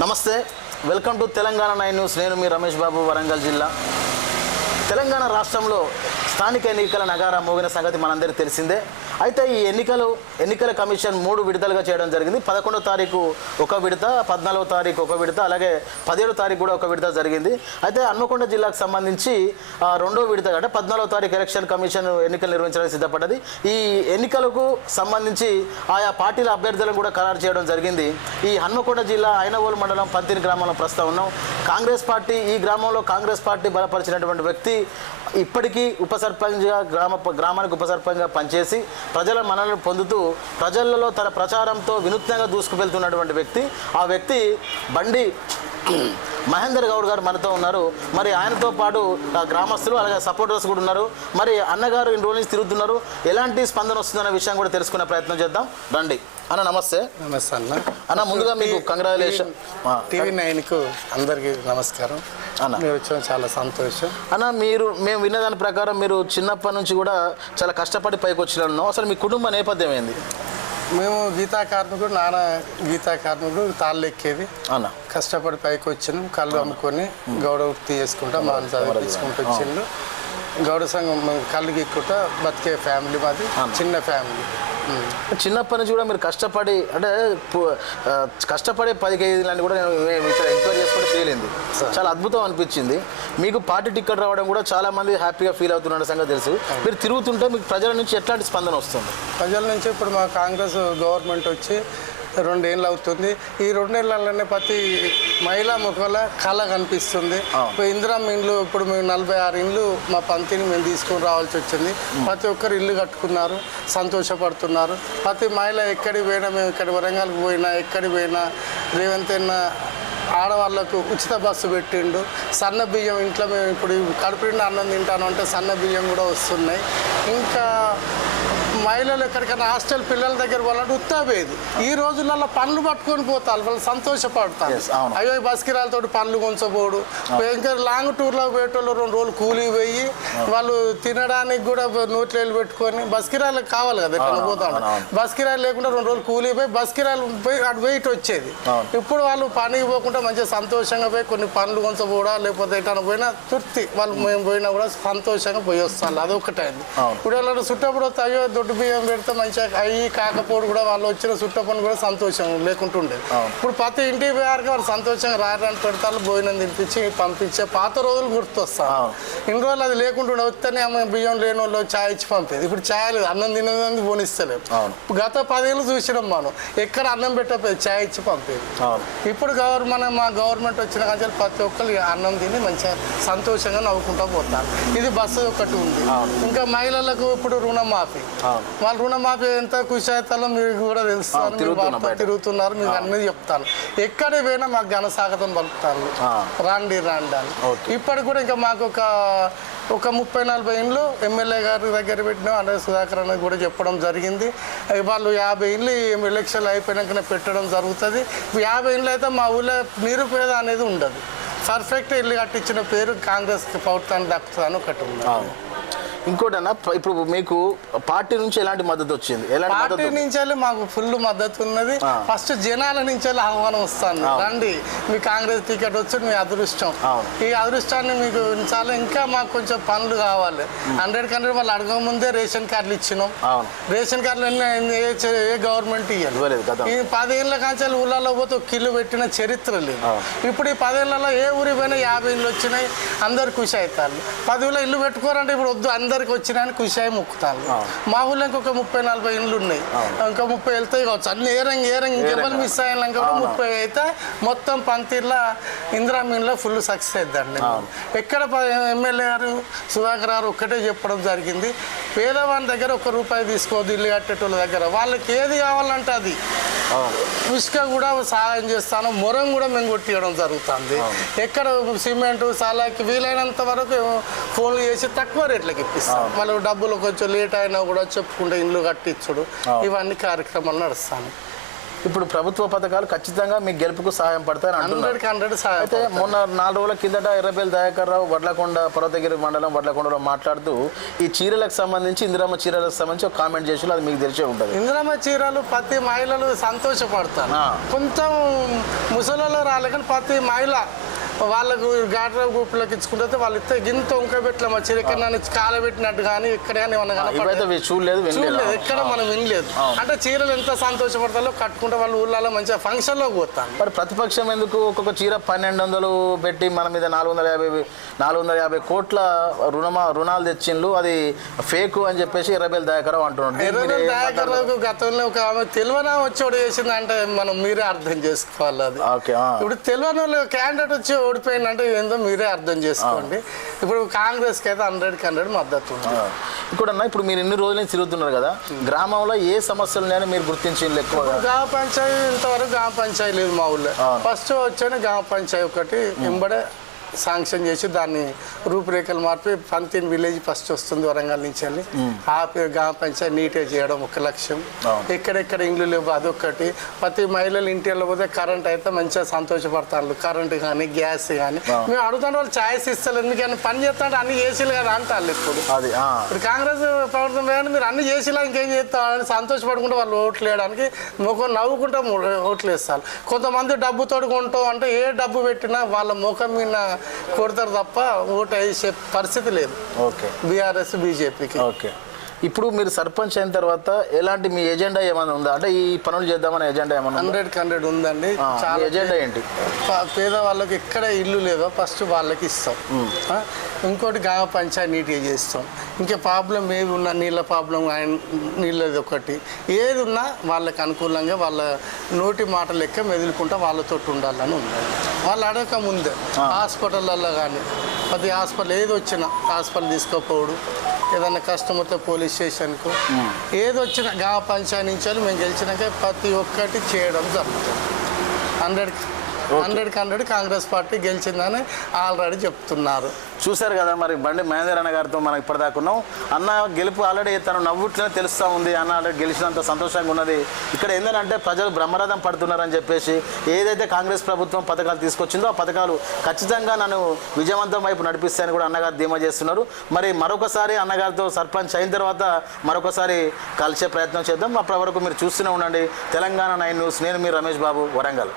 నమస్తే, welcome to Telangana 9 news. నేను మీ రమేష్ బాబు, వరంగల్ జిల్లా. తెలంగాణ రాష్ట్రంలో స్థానిక ఎన్నికల నగారా మోగిన సంగతి మనందరికీ తెలిసిందే. అయితే ఈ ఎన్నికల కమిషన్ 3 విడతలుగా చేయడం జరిగింది. 11వ తారీఖు ఒక విడత, 14వ తారీఖు ఒక విడత, అలాగే 17వ తారీఖు కూడా ఒక విడత జరిగింది. అయితే హన్మకొండ జిల్లాకు సంబంధించి 2వ విడత అంటే 14వ తారీఖు ఎలక్షన్ కమిషన్ ఎన్నికలు నిర్వహించడానికి సిద్ధపడ్డది. ఈ ఎన్నికలకు సంబంధించి ఆయా పార్టీల అభ్యర్థులను కూడా ఖరారు చేయడం జరిగింది. ఈ హన్మకొండ జిల్లా ఐనవోలు మండలం పంతిని గ్రామంలో ప్రస్తుతం ఉన్నాం. కాంగ్రెస్ పార్టీ, ఈ గ్రామంలో కాంగ్రెస్ పార్టీ బలపరిచినటువంటి వ్యక్తి ఇప్పటికీ ఉప సర్పంచ్గా గ్రామానికి ఉప సర్పంచ్గా పనిచేసి ప్రజల మన్ననలు పొందుతూ ప్రజలలో తన ప్రచారంతో వినూత్నంగా దూసుకువెళ్తున్నటువంటి వ్యక్తి. ఆ వ్యక్తి బండి మహేందర్ గౌడ్ గారు మనతో ఉన్నారు. మరి ఆయనతో పాటు గ్రామస్తులు అలాగే సపోర్టర్స్ కూడా ఉన్నారు. మరి అన్నగారు ఇన్ని రోజుల నుంచి తిరుగుతున్నారు, ఎలాంటి స్పందన వస్తుందన్న విషయం కూడా తెలుసుకునే ప్రయత్నం చేద్దాం. రండి అన్న. నమస్తే. నమస్తే అన్న. ముందుగా మీకు కంగ్రాచులేషన్. టీవీ 9కు అందరికీ నమస్కారం అన్న. మీరు వచ్చాం, చాలా సంతోషం అన్న. మేము విన్నదాని ప్రకారం మీరు చిన్నప్పటి నుంచి కూడా చాలా కష్టపడి పైకి వచ్చినాను. అసలు మీ కుటుంబ నేపథ్యం ఏంది? మేము గీతా కార్మికుడు, నాన్న గీతా కార్మికుడు, తాళ్ళు ఎక్కేది అన్న. కష్టపడి పైకి వచ్చినాం. కళ్ళు అమ్ముకొని గౌడ వృత్తి చేసుకుంటా మా చదివించుకుంటూ వచ్చిండు. గౌడ సంఘం కళ్ళు గీక్కుంటా బతికే ఫ్యామిలీ మాది, చిన్న ఫ్యామిలీ. చిన్నప్పటి నుంచి కూడా మీరు కష్టపడి అంటే కష్టపడే 10 కేజీలని కూడా నేను ఇక్కడ ఎంక్వైరీ చేసుకుంటే తేలింది. చాలా అద్భుతం అనిపించింది. మీకు పార్టీ టికెట్ రావడం కూడా చాలా మంది హ్యాపీగా ఫీల్ అవుతున్న సంగతి తెలుసు. మీరు తిరుగుతుంటే మీకు ప్రజల నుంచి ఎట్లాంటి స్పందన వస్తుంది? ప్రజల నుంచి ఇప్పుడు మా కాంగ్రెస్ గవర్నమెంట్ వచ్చి 2 ఏళ్ళు అవుతుంది. ఈ 2 ఏళ్ళలోనే ప్రతి మహిళా ముఖంలో కళ కనిపిస్తుంది. ఇందిరా ఇండ్లు ఇప్పుడు మేము 46 ఇండ్లు మా పంతిని మేము తీసుకొని రావాల్సి వచ్చింది. ప్రతి ఒక్కరు ఇల్లు కట్టుకున్నారు, సంతోషపడుతున్నారు. ప్రతి మహిళ ఎక్కడికి పోయినా, మేము ఇక్కడ వరంగల్కి పోయినా ఎక్కడికి పోయినా రేవంత్ అన్న ఆడవాళ్ళకు ఉచిత బస్సు పెట్టిండు. సన్న బియ్యం ఇంట్లో మేము ఇప్పుడు కడుపు నిండా అన్నం తింటాను అంటే సన్న బియ్యం కూడా వస్తున్నాయి. ఇంకా మహిళలు ఎక్కడికైనా హాస్టల్ పిల్లల దగ్గర వాళ్ళంటే ఉత్తాబేది. ఈ రోజులలో పండ్లు పట్టుకొని పోతారు, వాళ్ళు సంతోషపడతారు. అయ్యో బస్కిరాలతో పండ్లు కొంచపోడు. ఇంకా లాంగ్ టూర్లో పోయేటోళ్ళు 2 రోజులు కూలీ పోయి వాళ్ళు తినడానికి కూడా నోట్లేళ్ళు పెట్టుకొని బస్కిరాలకు కావాలి కదా, ఎక్కడ పోతాడు. బస్కిరాలు లేకుండా 2 రోజులు కూలీ పోయి బస్కిరాలు పోయి అటు వెయిట్ వచ్చేది. ఇప్పుడు వాళ్ళు పనికి పోకుండా మంచిగా సంతోషంగా పోయి కొన్ని పండ్లు కొంచపోడా లేకపోతే ఎక్కడ పోయినా తృప్తి, వాళ్ళు మేము పోయినా కూడా సంతోషంగా పోయి వస్తాను. అదొకటైంది. ఇప్పుడు వాళ్ళు చుట్టప్పుడు వస్తే అయ్యో దొడ్డు బియ్యం పెడితే మంచిగా అయ్యి కాకపోడు కూడా వాళ్ళు వచ్చిన చుట్టపని కూడా సంతోషం లేకుంటుండేది. ఇప్పుడు ప్రతి ఇంటి వారికి వాళ్ళు సంతోషంగా రాయడానికి పెడతారు, భోజనం తినిపించి పంపించే పాత రోజులు గుర్తొస్తాను. ఇన్ని రోజులు అది లేకుంటుండే, వస్తేనే బియ్యం లేని వాళ్ళు ఛాయ్ ఇచ్చి పంపేది. ఇప్పుడు ఛాయ్ లేదు, అన్నం తినేది పోనిస్తలేము. గత 10 ఏళ్ళు చూసినాం మనం, ఎక్కడ అన్నం పెట్టకపోయేది, ఛాయ్ ఇచ్చి పంపేది. ఇప్పుడు మా గవర్నమెంట్ వచ్చిన కానీ ప్రతి ఒక్కరు అన్నం తిని మంచిగా సంతోషంగా నవ్వుకుంటూ పోతారు. ఇది బస్సు ఒకటి ఉంది. ఇంకా మహిళలకు ఇప్పుడు రుణమాఫీ, వాళ్ళు రుణమాఫీ ఎంత కృషి అవుతారో మీకు కూడా తెలుస్తారు. తిరుగుతున్నారు, మీకు అన్నీ చెప్తాను. ఎక్కడ పోయినా మాకు ఘనస్వాగతం పలుకుతారు, రాండి రాండి అని. ఇప్పటికి కూడా ఇంకా మాకు ఒక 30-40 ఇండ్లు ఎమ్మెల్యే గారి దగ్గర పెట్టిన అంటే సుధాకర్ అన్నది కూడా చెప్పడం జరిగింది. వాళ్ళు 50 ఇండ్లు ఎలక్షన్లు అయిపోయినాకనే పెట్టడం జరుగుతుంది. 50 ఇండ్లు అయితే మా ఊళ్ళో నిరుపేద అనేది ఉండదు. పర్ఫెక్ట్ ఇల్లు కట్టించిన పేరు కాంగ్రెస్ ప్రభుత్వాన్ని దక్కుతుందని ఒకటి ఉంది. ఇంకోటి అన్న, ఇప్పుడు మీకు పార్టీ నుంచి ఎలాంటి మద్దతు వచ్చింది? పార్టీ నుంచి మాకు ఫుల్ మద్దతు ఉన్నది. ఫస్ట్ జనాల నుంచి ఆహ్వానం వస్తాను, రండి మీ కాంగ్రెస్ టికెట్ వచ్చి మీ అదృష్టం. ఈ అదృష్టాన్ని మీకు ఉంచాలి. ఇంకా మాకు కొంచెం పనులు కావాలి. 100% వాళ్ళు అడగక ముందే రేషన్ కార్డులు ఇచ్చినాం. రేషన్ కార్డులు ఏ గవర్నమెంట్ ఇవ్వాలి. ఈ 10 ఏళ్ళ కాంచాలు ఊళ్ళలో పోతే కిల్లు పెట్టిన చరిత్ర లేదు. ఇప్పుడు ఈ 10 ఏళ్ళలో ఏ ఊరి పోయినా 50 ఇళ్ళు వచ్చినాయి, అందరు ఖుషి అవుతారు. 10 ఊళ్ళో ఇల్లు పెట్టుకోరంటే ఇప్పుడు వద్దు, అందరికి వచ్చినాయని ఖుషి అయి మొక్కుతాను. మా ఊళ్ళో ఇంకొక 30-40 ఇండ్లు ఉన్నాయి, ఇంకా 30 వెళ్తాయి కావచ్చు. అన్ని ఏరంగి ఇంకెవరు మిస్ అయ్యాక కూడా 30 అయితే మొత్తం పంతిర్లో ఇందిరా మీన్లో ఫుల్ సక్సెస్ అవుతుందండి. ఎక్కడ ఎమ్మెల్యే గారు సుధాకర్ గారు ఒక్కటే చెప్పడం జరిగింది, పేదవాని దగ్గర ₹1 తీసుకోవద్దు, ఇల్లు కట్టేటోళ్ళ దగ్గర వాళ్ళకి ఏది కావాలంటే అది ఇసుక కూడా సహాయం చేస్తాను, మొరం కూడా మేము కొట్టియడం జరుగుతుంది. ఎక్కడ సిమెంట్ సాలాకి వీలైనంత వరకు ఫోన్లు చేసి తక్కువ రేట్లకి ఇప్పిస్తాం. వాళ్ళు డబ్బులు కొంచెం లేట్ అయినా కూడా చెప్పుకుంటే ఇల్లు కట్టించుడు, ఇవన్నీ కార్యక్రమాలు నడుస్తాను. ఇప్పుడు ప్రభుత్వ పథకాలు ఖచ్చితంగా మీ గెలుపుకు సహాయం పడతాయని అంటున్నారు. 100% సహాయం. అయితే మొన్న 4 రోజుల కిందట ఎర్రబెల్లి దయాకర్ రావు వడ్లకొండ పర్వతగిరి మండలం వడ్లకొండలో మాట్లాడుతూ ఈ చీరలకు సంబంధించి ఇందిరమ్మ చీరలకు సంబంధించి ఒక కామెంట్ చేసి అది మీకు తెలిసే ఉంటుంది. ఇందిరమ్మ చీరలు ప్రతి మహిళలు సంతోషపడతారు. కొంచెం ముసలలో రాలే కానీ ప్రతి మహిళ వాళ్ళకు గాడ్రా గ్రూప్లోకి ఇచ్చుకుంటే వాళ్ళు ఇస్తే గింత ఉంకబెట్ల మా చీర ఎక్కడ కాలబెట్టినట్టు కానీ ఇక్కడ కానీ ఏమన్నా చూడలేదు ఎక్కడ మనం వినలేదు. అంటే చీరలు ఎంత సంతోషపడతారో కట్టుకుంటే వాళ్ళు ఊళ్ళలో మంచిగా ఫంక్షన్లోకి పోతారు. మరి ప్రతిపక్షం ఎందుకు ఒక్కొక్క చీర 1200 పెట్టి మన మీద 450 కోట్ల రుణాలు తెచ్చిండ్రు, అది ఫేక్ అని చెప్పేసి ఎర్రబెల్లి దయాకర్ రావు అంటున్నాడు. ఎర్రబెల్లి దయాకర్ రావుకు గతంలో ఒక ఆమె తెలివనా వచ్చి చేసింది అంటే మనం మీరే అర్థం చేసుకోవాలి. అది ఇప్పుడు తెలివని వాళ్ళు క్యాండిడేట్ వచ్చి ఓడిపోయిందంటే ఏందో మీరే అర్థం చేసుకోండి. ఇప్పుడు కాంగ్రెస్కి అయితే 100% మద్దతు ఉంది. ఇప్పుడు మీరు ఎన్ని రోజులు తిరుగుతున్నారు కదా, గ్రామంలో ఏ సమస్యలు ఉన్నాయని మీరు గుర్తించింది ఎక్కువగా? గ్రామ పంచాయతీ ఇంతవరకు గ్రామ పంచాయతీ లేదు మా ఊళ్ళో. ఫస్ట్ వచ్చాను గ్రామ పంచాయతీ ఒకటి ఇంబడే శాంక్షన్ చేసి దాన్ని రూపురేఖలు మార్పి పంతిన్ విలేజ్ ఫస్ట్ వస్తుంది వరంగల్ నుంచి వెళ్ళి ఆ గ్రామ పంచాయతీ నీట్గా చేయడం ఒక లక్ష్యం. ఎక్కడెక్కడ ఇండ్లు లేవు అదొకటి. ప్రతి మహిళలు ఇంటిలో పోతే కరెంట్ అయితే మంచిగా సంతోషపడతారు. కరెంట్ కానీ గ్యాస్ కానీ మేము అడుగుతుంటే వాళ్ళు ఛాయిస్ ఇస్తారు. ఎందుకని పని చేస్తుంటే అన్ని చేసిలు కదా అంటారు. ఇప్పుడు కాంగ్రెస్ ప్రభుత్వం వేయండి మీరు అన్ని చేసిలా ఇంకేం చేస్తామని సంతోషపడుకుంటే వాళ్ళు ఓట్లు వేయడానికి ముఖం నవ్వుకుంటా ఓట్లు వేస్తారు. కొంతమంది డబ్బుతోడు కొంటాం అంటే ఏ డబ్బు పెట్టినా వాళ్ళ ముఖం మీద కొడతారు తప్ప ఓటు వేసే పరిస్థితి లేదు. ఓకే, బీఆర్ఎస్ బీజేపీకి. ఓకే, ఇప్పుడు మీరు సర్పంచ్ అయిన తర్వాత ఎలాంటి మీ ఎజెండా ఏమైనా ఉందా? అంటే ఈ పనులు చేద్దామనే ఎజెండా ఏమైనా? 100% ఉందండి. చాలా ఎజెండా ఏంటి? పేదవాళ్ళకి ఎక్కడ ఇల్లు లేదో ఫస్ట్ వాళ్ళకి ఇస్తాం. ఇంకోటి గ్రామ పంచాయతీ నీట్గా చేస్తాం. ఇంకా ప్రాబ్లం ఏది ఉన్నా నీళ్ళ ప్రాబ్లం నీళ్ళది ఒకటి ఏది ఉన్నా వాళ్ళకి అనుకూలంగా వాళ్ళ నోటి మాట లెక్క మెదులుకుంటా వాళ్ళతో ఉండాలని ఉంది. వాళ్ళు అడగక ముందే హాస్పిటల్లో కానీ ప్రతి హాస్పిటల్ ఏది వచ్చినా హాస్పిటల్ తీసుకోపోవడం, ఏదన్నా కష్టం వస్తే పోలీస్ స్టేషన్కు ఏది వచ్చినా గ్రామ పంచాయతీ నుంచి మేము గెలిచినాక ప్రతి ఒక్కటి చేయడం జరుగుతుంది. 100% కాంగ్రెస్ పార్టీ గెలిచిందని ఆల్రెడీ చెప్తున్నారు. చూశారు కదా, మరి బండి మహేందర్ అన్న గారితో మనం ఇప్పటిదాకా ఉన్నాం. అన్న గెలుపు ఆల్రెడీ తను నవ్వుట్లనే తెలుస్తూ ఉంది. అన్న ఆల్రెడీ గెలిచినంత సంతోషంగా ఉన్నది. ఇక్కడ ఏంటంటే ప్రజలు బ్రహ్మరథం పడుతున్నారని చెప్పేసి ఏదైతే కాంగ్రెస్ ప్రభుత్వం పథకాలు తీసుకొచ్చిందో ఆ పథకాలు ఖచ్చితంగా నన్ను విజయవంతం వైపు నడిపిస్తాయని కూడా అన్నగారు ధీమా చేస్తున్నారు. మరి మరొకసారి అన్నగారితో సర్పంచ్ అయిన తర్వాత మరొకసారి కలిసే ప్రయత్నం చేద్దాం. అప్పటి వరకు మీరు చూస్తూనే ఉండండి తెలంగాణ 9 న్యూస్. నేను మీ రమేష్ బాబు, వరంగల్.